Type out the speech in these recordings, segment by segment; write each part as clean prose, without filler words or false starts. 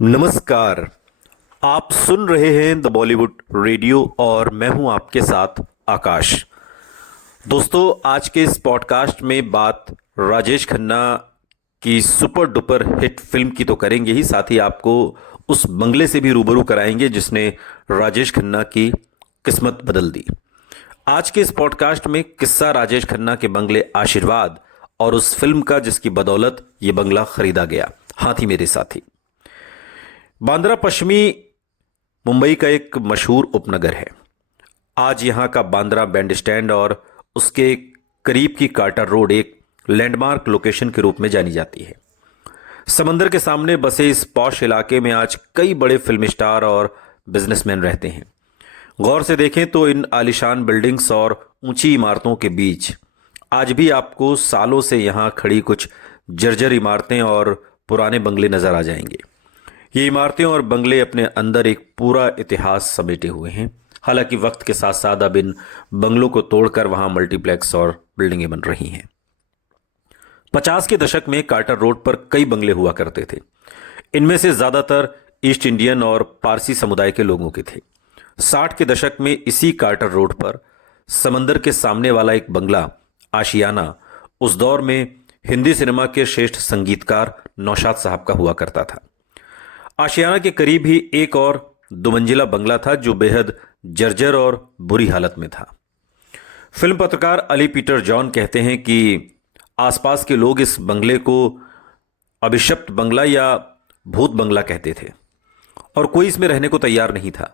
नमस्कार। आप सुन रहे हैं द बॉलीवुड रेडियो और मैं हूं आपके साथ आकाश। दोस्तों, आज के इस पॉडकास्ट में बात राजेश खन्ना की सुपर डुपर हिट फिल्म की तो करेंगे ही, साथ ही आपको उस बंगले से भी रूबरू कराएंगे जिसने राजेश खन्ना की किस्मत बदल दी। आज के इस पॉडकास्ट में किस्सा राजेश खन्ना के बंगले आशीर्वाद और उस फिल्म का जिसकी बदौलत ये बंगला खरीदा गया, हाथी मेरे साथी। बांद्रा पश्चिमी मुंबई का एक मशहूर उपनगर है। आज यहां का बांद्रा बैंड स्टैंड और उसके करीब की कार्टर रोड एक लैंडमार्क लोकेशन के रूप में जानी जाती है। समंदर के सामने बसे इस पॉश इलाके में आज कई बड़े फिल्म स्टार और बिजनेसमैन रहते हैं। गौर से देखें तो इन आलीशान बिल्डिंग्स और ऊंची इमारतों के बीच आज भी आपको सालों से यहां खड़ी कुछ जर्जर इमारतें और पुराने बंगले नजर आ जाएंगे। ये इमारतें और बंगले अपने अंदर एक पूरा इतिहास समेटे हुए हैं। हालांकि वक्त के साथ साथ अब इन बंगलों को तोड़कर वहां मल्टीप्लेक्स और बिल्डिंगें बन रही हैं। 50 के दशक में कार्टर रोड पर कई बंगले हुआ करते थे। इनमें से ज्यादातर ईस्ट इंडियन और पारसी समुदाय के लोगों के थे। 60 के दशक में इसी कार्टर रोड पर समंदर के सामने वाला एक बंगला आशियाना उस दौर में हिंदी सिनेमा के श्रेष्ठ संगीतकार नौशाद साहब का हुआ करता था। आशियाना के करीब ही एक और दो मंजिला बंगला था जो बेहद जर्जर और बुरी हालत में था। फिल्म पत्रकार अली पीटर जॉन कहते हैं कि आसपास के लोग इस बंगले को अभिशप्त बंगला या भूत बंगला कहते थे और कोई इसमें रहने को तैयार नहीं था।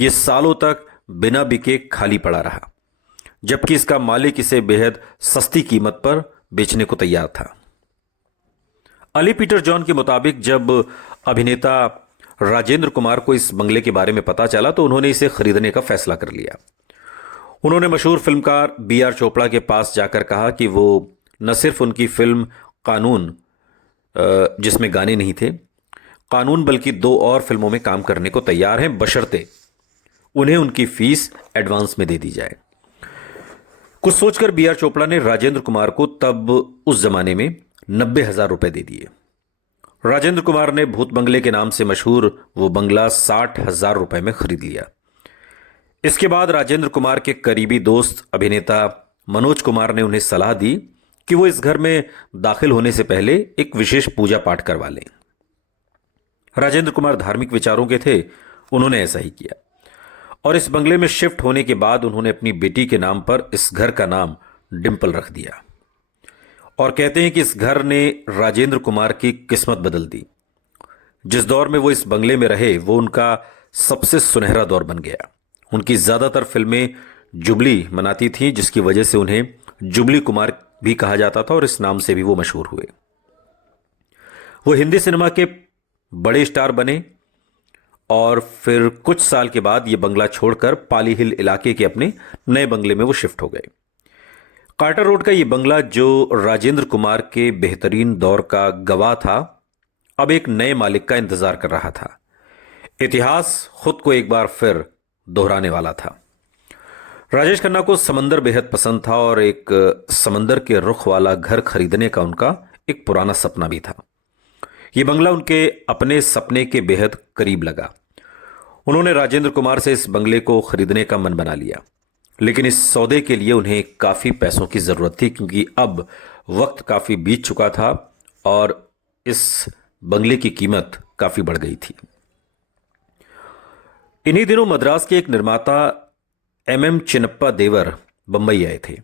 यह सालों तक बिना बिके खाली पड़ा रहा, जबकि इसका मालिक इसे बेहद सस्ती कीमत पर बेचने को तैयार था। अली पीटर जॉन के मुताबिक जब अभिनेता राजेंद्र कुमार को इस बंगले के बारे में पता चला तो उन्होंने इसे खरीदने का फैसला कर लिया। उन्होंने मशहूर फिल्मकार B.R. चोपड़ा के पास जाकर कहा कि वो न सिर्फ उनकी फिल्म कानून, जिसमें गाने नहीं थे, कानून, बल्कि 2 और फिल्मों में काम करने को तैयार हैं, बशर्ते उन्हें उनकी फीस एडवांस में दे दी जाए। कुछ सोचकर B.R. चोपड़ा ने राजेंद्र कुमार को तब उस जमाने में 90,000 रुपए दे दिए। राजेंद्र कुमार ने भूत बंगले के नाम से मशहूर वो बंगला 60,000 रुपए में खरीद लिया। इसके बाद राजेंद्र कुमार के करीबी दोस्त अभिनेता मनोज कुमार ने उन्हें सलाह दी कि वो इस घर में दाखिल होने से पहले एक विशेष पूजा पाठ करवा लें। राजेंद्र कुमार धार्मिक विचारों के थे, उन्होंने ऐसा ही किया और इस बंगले में शिफ्ट होने के बाद उन्होंने अपनी बेटी के नाम पर इस घर का नाम डिंपल रख दिया और कहते हैं कि इस घर ने राजेंद्र कुमार की किस्मत बदल दी। जिस दौर में वो इस बंगले में रहे वो उनका सबसे सुनहरा दौर बन गया। उनकी ज्यादातर फिल्में जुबली मनाती थीं, जिसकी वजह से उन्हें जुबली कुमार भी कहा जाता था और इस नाम से भी वो मशहूर हुए। वो हिंदी सिनेमा के बड़े स्टार बने और फिर कुछ साल के बाद ये बंगला छोड़कर पाली हिल इलाके के अपने नए बंगले में वो शिफ्ट हो गए। कार्टर रोड का ये बंगला, जो राजेंद्र कुमार के बेहतरीन दौर का गवाह था, अब एक नए मालिक का इंतजार कर रहा था। इतिहास खुद को एक बार फिर दोहराने वाला था। राजेश खन्ना को समंदर बेहद पसंद था और एक समंदर के रुख वाला घर खरीदने का उनका एक पुराना सपना भी था। ये बंगला उनके अपने सपने के बेहद करीब लगा। उन्होंने राजेंद्र कुमार से इस बंगले को खरीदने का मन बना लिया, लेकिन इस सौदे के लिए उन्हें काफी पैसों की जरूरत थी, क्योंकि अब वक्त काफी बीत चुका था और इस बंगले की कीमत काफी बढ़ गई थी। इन्हीं दिनों मद्रास के एक निर्माता MM चिन्नप्पा देवर बंबई आए थे।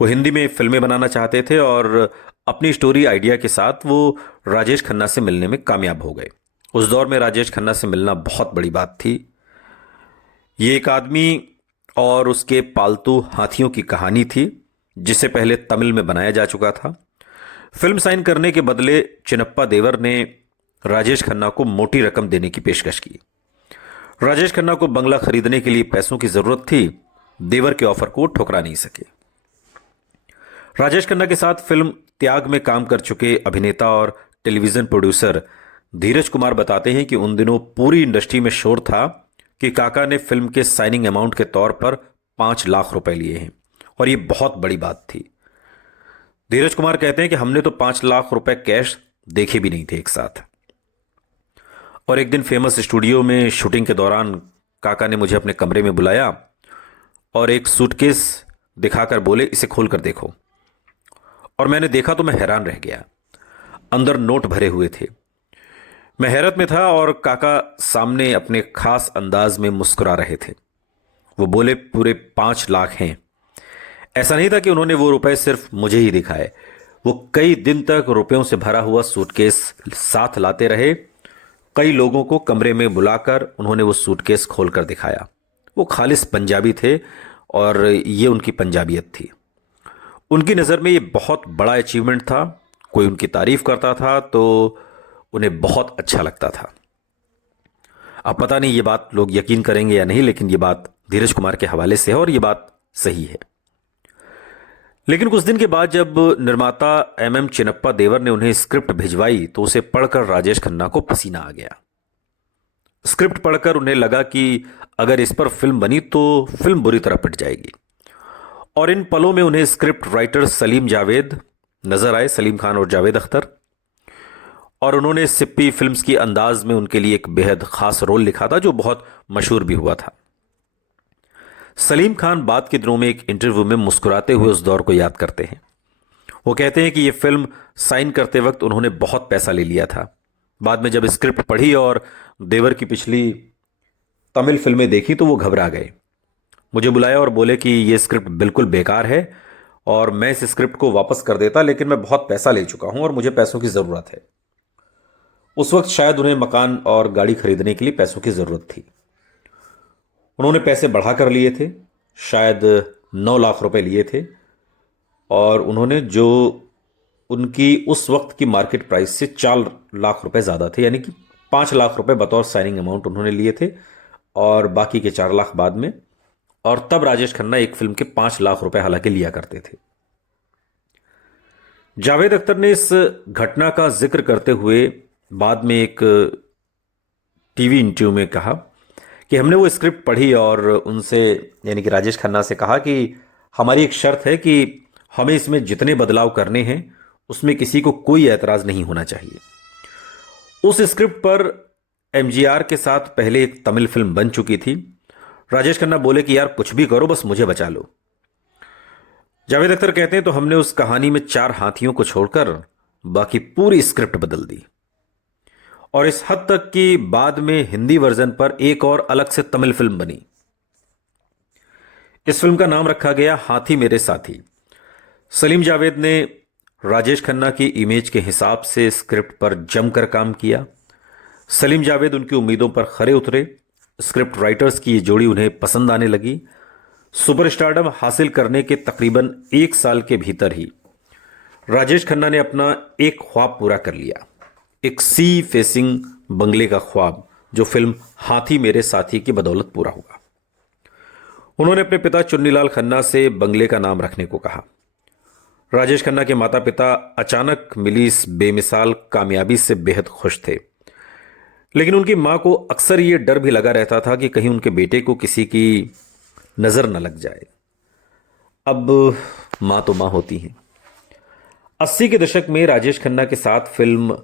वो हिंदी में फिल्में बनाना चाहते थे और अपनी स्टोरी आइडिया के साथ वो राजेश खन्ना से मिलने में कामयाब हो गए। उस दौर में राजेश खन्ना से मिलना बहुत बड़ी बात थी। ये एक आदमी और उसके पालतू हाथियों की कहानी थी, जिसे पहले तमिल में बनाया जा चुका था। फिल्म साइन करने के बदले चिन्नप्पा देवर ने राजेश खन्ना को मोटी रकम देने की पेशकश की। राजेश खन्ना को बंगला खरीदने के लिए पैसों की जरूरत थी। देवर के ऑफर को ठुकरा नहीं सके। राजेश खन्ना के साथ फिल्म त्याग में काम कर चुके अभिनेता और टेलीविजन प्रोड्यूसर धीरज कुमार बताते हैं कि उन दिनों पूरी इंडस्ट्री में शोर था कि काका ने फिल्म के साइनिंग अमाउंट के तौर पर 5 लाख रुपए लिए हैं और यह बहुत बड़ी बात थी। धीरज कुमार कहते हैं कि हमने तो 5 लाख रुपए कैश देखे भी नहीं थे एक साथ। और एक दिन फेमस स्टूडियो में शूटिंग के दौरान काका ने मुझे अपने कमरे में बुलाया और एक सूटकेस दिखाकर बोले, इसे खोल कर देखो। और मैंने देखा तो मैं हैरान रह गया। अंदर नोट भरे हुए थे। मैं हैरत में था और काका सामने अपने खास अंदाज में मुस्कुरा रहे थे। वो बोले, पूरे 5 लाख हैं। ऐसा नहीं था कि उन्होंने वो रुपए सिर्फ मुझे ही दिखाए। वो कई दिन तक रुपयों से भरा हुआ सूटकेस साथ लाते रहे। कई लोगों को कमरे में बुलाकर उन्होंने वो सूटकेस खोलकर दिखाया। वो खालिस पंजाबी थे और ये उनकी पंजाबियत थी। उनकी नज़र में ये बहुत बड़ा अचीवमेंट था। कोई उनकी तारीफ करता था तो उन्हें बहुत अच्छा लगता था। अब पता नहीं ये बात लोग यकीन करेंगे या नहीं, लेकिन ये बात धीरज कुमार के हवाले से है और ये बात सही है। लेकिन कुछ दिन के बाद जब निर्माता MM चिन्नप्पा देवर ने उन्हें स्क्रिप्ट भिजवाई तो उसे पढ़कर राजेश खन्ना को पसीना आ गया। स्क्रिप्ट पढ़कर उन्हें लगा कि अगर इस पर फिल्म बनी तो फिल्म बुरी तरह पिट जाएगी। और इन पलों में उन्हें स्क्रिप्ट राइटर सलीम जावेद नजर आए, सलीम खान और जावेद अख्तर। और उन्होंने सिप्पी फिल्म्स की अंदाज में उनके लिए एक बेहद खास रोल लिखा था जो बहुत मशहूर भी हुआ था। सलीम खान बाद के दिनों में एक इंटरव्यू में मुस्कुराते हुए उस दौर को याद करते हैं। वो कहते हैं कि ये फिल्म साइन करते वक्त उन्होंने बहुत पैसा ले लिया था। बाद में जब स्क्रिप्ट पढ़ी और देवर की पिछली तमिल फिल्में देखी तो वो घबरा गए। मुझे बुलाया और बोले कि ये स्क्रिप्ट बिल्कुल बेकार है और मैं इस स्क्रिप्ट को वापस कर देता, लेकिन मैं बहुत पैसा ले चुका हूं और मुझे पैसों की ज़रूरत है। उस वक्त शायद उन्हें मकान और गाड़ी खरीदने के लिए पैसों की ज़रूरत थी। उन्होंने पैसे बढ़ा कर लिए थे, शायद 9 लाख रुपए लिए थे। और उन्होंने जो उनकी उस वक्त की मार्केट प्राइस से 4 लाख रुपए ज़्यादा थे, यानी कि 5 लाख रुपए बतौर साइनिंग अमाउंट उन्होंने लिए थे और बाकी के 4 लाख बाद में। और तब राजेश खन्ना एक फिल्म के 5 लाख रुपए हालांकि लिया करते थे। जावेद अख्तर ने इस घटना का जिक्र करते हुए बाद में एक टीवी इंटरव्यू में कहा कि हमने वो स्क्रिप्ट पढ़ी और उनसे, यानी कि राजेश खन्ना से कहा कि हमारी एक शर्त है कि हमें इसमें जितने बदलाव करने हैं उसमें किसी को कोई एतराज़ नहीं होना चाहिए। उस स्क्रिप्ट पर MGR के साथ पहले एक तमिल फिल्म बन चुकी थी। राजेश खन्ना बोले कि यार कुछ भी करो, बस मुझे बचा लो। जावेद अख्तर कहते हैं तो हमने उस कहानी में 4 हाथियों को छोड़कर बाकी पूरी स्क्रिप्ट बदल दी और इस हद तक कि बाद में हिंदी वर्जन पर एक और अलग से तमिल फिल्म बनी। इस फिल्म का नाम रखा गया हाथी मेरे साथी। सलीम जावेद ने राजेश खन्ना की इमेज के हिसाब से स्क्रिप्ट पर जमकर काम किया। सलीम जावेद उनकी उम्मीदों पर खरे उतरे। स्क्रिप्ट राइटर्स की ये जोड़ी उन्हें पसंद आने लगी। सुपरस्टारडम हासिल करने के तकरीबन 1 साल के भीतर ही राजेश खन्ना ने अपना एक ख्वाब पूरा कर लिया, एक सी फेसिंग बंगले का ख्वाब, जो फिल्म हाथी मेरे साथी की बदौलत पूरा हुआ। उन्होंने अपने पिता चुन्नीलाल खन्ना से बंगले का नाम रखने को कहा। राजेश खन्ना के माता पिता अचानक मिली इस बेमिसाल कामयाबी से बेहद खुश थे, लेकिन उनकी मां को अक्सर ये डर भी लगा रहता था कि कहीं उनके बेटे को किसी की नजर न लग जाए। अब मां तो मां होती हैं। 80 के दशक में राजेश खन्ना के साथ फिल्म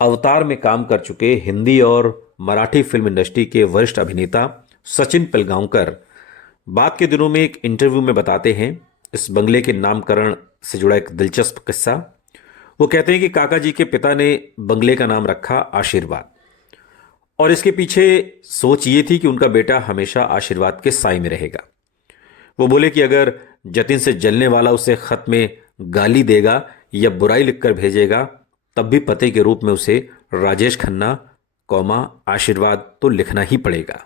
अवतार में काम कर चुके हिंदी और मराठी फिल्म इंडस्ट्री के वरिष्ठ अभिनेता सचिन पिलगांवकर बाद के दिनों में एक इंटरव्यू में बताते हैं इस बंगले के नामकरण से जुड़ा एक दिलचस्प किस्सा। वो कहते हैं कि काका जी के पिता ने बंगले का नाम रखा आशीर्वाद और इसके पीछे सोच ये थी कि उनका बेटा हमेशा आशीर्वाद के साए में रहेगा। वो बोले कि अगर जतिन से जलने वाला उसे खत में गाली देगा या बुराई लिखकर भेजेगा तब भी पते के रूप में उसे राजेश खन्ना कौमा आशीर्वाद तो लिखना ही पड़ेगा।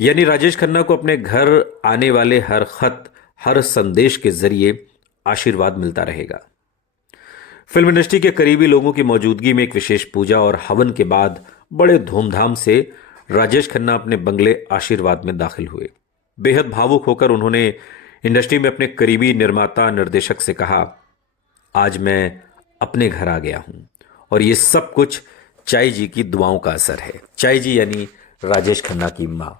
यानी राजेश खन्ना को अपने घर आने वाले हर खत, हर संदेश के जरिए आशीर्वाद मिलता रहेगा। फिल्म इंडस्ट्री के करीबी लोगों की मौजूदगी में एक विशेष पूजा और हवन के बाद बड़े धूमधाम से राजेश खन्ना अपने बंगले आशीर्वाद में दाखिल हुए। बेहद भावुक होकर उन्होंने इंडस्ट्री में अपने करीबी निर्माता निर्देशक से कहा, आज मैं अपने घर आ गया हूं और ये सब कुछ चाई जी की दुआओं का असर है। चाई जी यानी राजेश खन्ना की मां।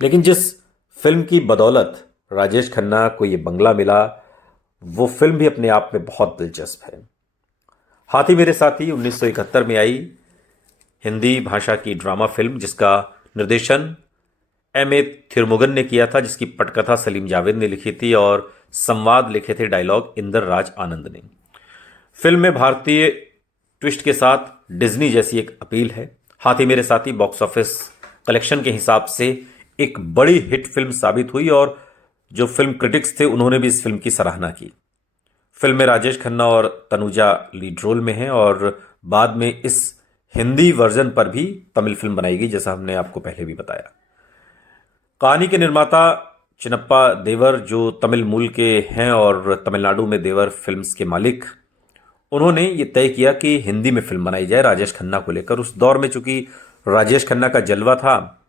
लेकिन जिस फिल्म की बदौलत राजेश खन्ना को ये बंगला मिला वो फिल्म भी अपने आप में बहुत दिलचस्प है। हाथी मेरे साथी 1971 में आई। हिंदी भाषा की ड्रामा फिल्म जिसका निर्देशन M.A. थिरुमुगन ने किया था, जिसकी पटकथा सलीम जावेद ने लिखी थी और संवाद लिखे थे, डायलॉग इंदर राज आनंद ने। फिल्म में भारतीय ट्विस्ट के साथ डिज्नी जैसी एक अपील है। हाथी मेरे साथी बॉक्स ऑफिस कलेक्शन के हिसाब से एक बड़ी हिट फिल्म साबित हुई और जो फिल्म क्रिटिक्स थे उन्होंने भी इस फिल्म की सराहना की। फिल्म में राजेश खन्ना और तनुजा लीड रोल में हैं और बाद में इस हिंदी वर्जन पर भी तमिल फिल्म बनाई गई, जैसा हमने आपको पहले भी बताया। कहानी के निर्माता चिन्नप्पा देवर, जो तमिल मूल के हैं और तमिलनाडु में देवर फिल्म्स के मालिक, उन्होंने ये तय किया कि हिंदी में फिल्म बनाई जाए राजेश खन्ना को लेकर। उस दौर में चूंकि राजेश खन्ना का जलवा था,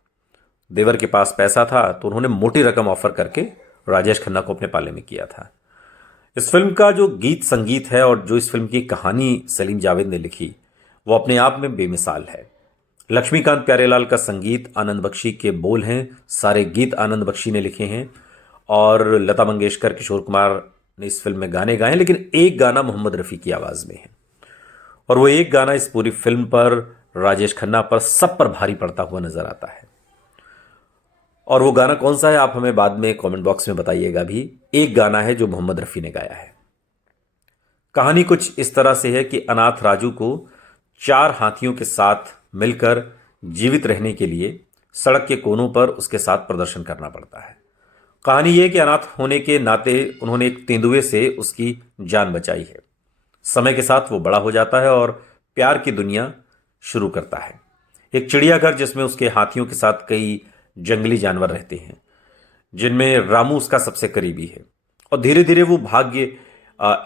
देवर के पास पैसा था, तो उन्होंने मोटी रकम ऑफर करके राजेश खन्ना को अपने पाले में किया था। इस फिल्म का जो गीत संगीत है और जो इस फिल्म की कहानी सलीम जावेद ने लिखी, वो अपने आप में बेमिसाल है। लक्ष्मीकांत प्यारेलाल का संगीत, आनंद बख्शी के बोल हैं, सारे गीत आनंद बख्शी ने लिखे हैं और लता मंगेशकर, किशोर कुमार ने इस फिल्म में गाने गाए हैं, लेकिन एक गाना मोहम्मद रफ़ी की आवाज़ में है और वो एक गाना इस पूरी फिल्म पर, राजेश खन्ना पर, सब पर भारी पड़ता हुआ नजर आता है। और वो गाना कौन सा है आप हमें बाद में कमेंट बॉक्स में बताइएगा भी। एक गाना है जो मोहम्मद रफ़ी ने गाया है। कहानी कुछ इस तरह से है कि अनाथ राजू को 4 हाथियों के साथ मिलकर जीवित रहने के लिए सड़क के कोनों पर उसके साथ प्रदर्शन करना पड़ता है। कहानी यह है कि अनाथ होने के नाते उन्होंने एक तेंदुए से उसकी जान बचाई है। समय के साथ वो बड़ा हो जाता है और प्यार की दुनिया शुरू करता है। एक चिड़ियाघर जिसमें उसके हाथियों के साथ कई जंगली जानवर रहते हैं, जिनमें रामू उसका सबसे करीबी है। और धीरे धीरे वो भाग्य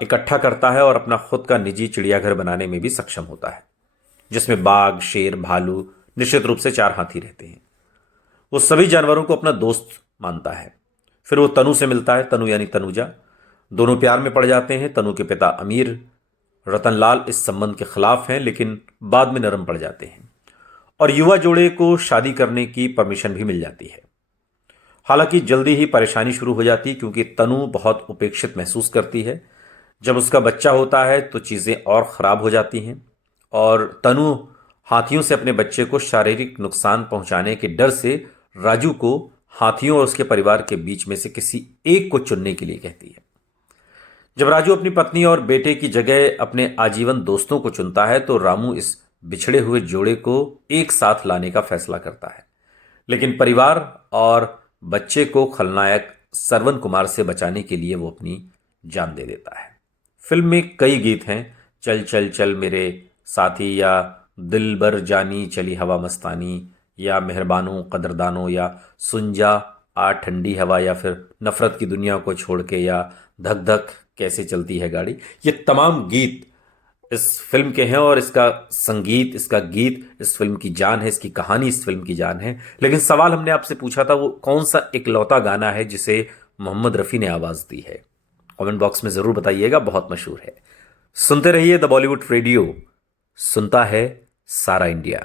इकट्ठा करता है और अपना खुद का निजी चिड़ियाघर बनाने में भी सक्षम होता है, जिसमें बाघ, शेर, भालू, निश्चित रूप से 4 हाथी रहते हैं। वो सभी जानवरों को अपना दोस्त मानता है। फिर वो तनु से मिलता है, तनु यानी तनुजा। दोनों प्यार में पड़ जाते हैं। तनु के पिता अमीर रतनलाल इस संबंध के खिलाफ हैं, लेकिन बाद में नरम पड़ जाते हैं और युवा जोड़े को शादी करने की परमिशन भी मिल जाती है। हालांकि जल्दी ही परेशानी शुरू हो जाती, क्योंकि तनु बहुत उपेक्षित महसूस करती है। जब उसका बच्चा होता है तो चीज़ें और ख़राब हो जाती हैं और तनु हाथियों से अपने बच्चे को शारीरिक नुकसान पहुंचाने के डर से राजू को हाथियों और उसके परिवार के बीच में से किसी एक को चुनने के लिए कहती है। जब राजू अपनी पत्नी और बेटे की जगह अपने आजीवन दोस्तों को चुनता है तो रामू इस बिछड़े हुए जोड़े को एक साथ लाने का फैसला करता है, लेकिन परिवार और बच्चे को खलनायक सरवन कुमार से बचाने के लिए वो अपनी जान दे देता है। फिल्म में कई गीत हैं, चल चल चल मेरे साथी, या दिल बर जानी चली हवा मस्तानी, या मेहरबानों कदरदानों, या सुन जा आ ठंडी हवा, या फिर नफरत की दुनिया को छोड़ के, या धक धक कैसे चलती है गाड़ी। ये तमाम गीत इस फिल्म के हैं और इसका संगीत, इसका गीत इस फिल्म की जान है, इसकी कहानी इस फिल्म की जान है। लेकिन सवाल हमने आपसे पूछा था, वो कौन सा इकलौता गाना है जिसे मोहम्मद रफ़ी ने आवाज़ दी है? कमेंट बॉक्स में ज़रूर बताइएगा, बहुत मशहूर है। सुनते रहिए द बॉलीवुड रेडियो, सुनता है सारा इंडिया।